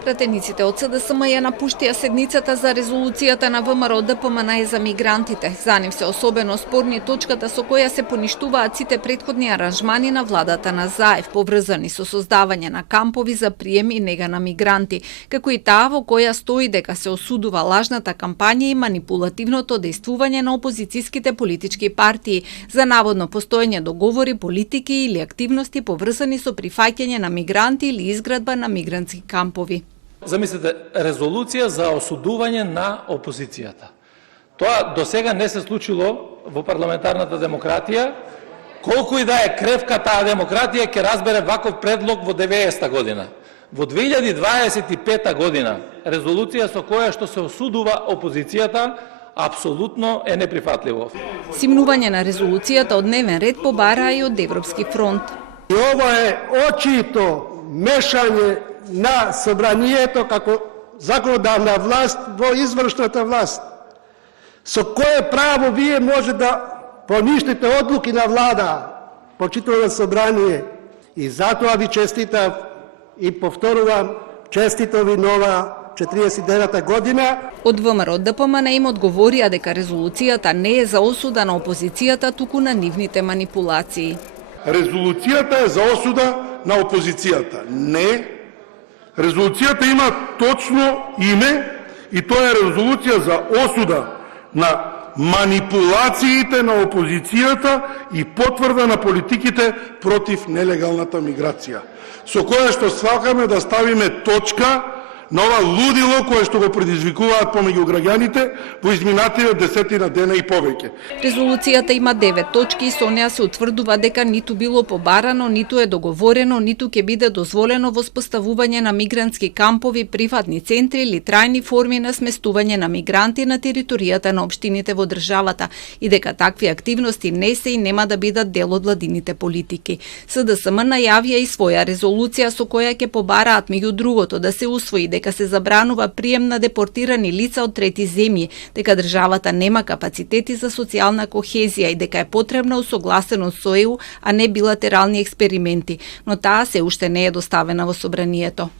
Пратениците од СДСМ ја напуштија седницата за резолуцијата на ВМРО ДПМН за мигрантите. За нив се особено спорни точката со која се поништуваат сите претходни аранжмани на владата на Заев, поврзани со создавање на кампови за прием и нега на мигранти, како и таа во која стои дека се осудува лажната кампања и манипулативното дејствување на опозицијските политички партии за наводно постоење договори, политики или активности поврзани со прифаќање на мигранти или изградба на мигрантски кампови. Замислете, резолуција за осудување на опозицијата. Тоа до сега не се случило во парламентарната демократија. Колку и да е кревка таа демократија, ќе разбере ваков предлог во 90-та година. Во 2025 година резолуција со која што се осудува опозицијата апсолутно е неприфатливо. Симнување на резолуцијата од дневен ред побараа и од Европски фронт. И ова е очито мешање на собранието како законодавна власт во извршната власт. Со кое право вие може да поништите одлуки на влада, почитувано собрание? И затоа ви честитав и повторувам, честито ви нова 49-та година. Од ВМРО ДПМН им одговорија дека резолуцијата не е за осуда на опозицијата, туку на нивните манипулации. Резолуцијата е за осуда на опозицијата. Не. Резолуцијата има точно име и тоа е резолуција за осуда на манипулациите на опозицијата и потврда на политиките против нелегалната миграција, со која што сакаме да ставиме точка на ова лудило кое што го предизвикуваат помеѓу граѓаните во изминативе 10 дена и повеќе. Резолуцијата има 9 точки и со неа се утврдува дека ниту било побарано, ниту е договорено, ниту ќе биде дозволено воспоставување на мигрантски кампови, приватни центри или трајни форми на сместување на мигранти на територијата на општините во државата и дека такви активности не се и нема да бидат дел од владините политики. СДСМ најавија и своја резолуција со која ќе побараат меѓу другото да се усвои дека се забранува прием на депортирани лица од трети земји, дека државата нема капацитети за социјална кохезија и дека е потребна усогласеност со ЕУ, а не билатерални експерименти, но таа се уште не е доставена во собранието.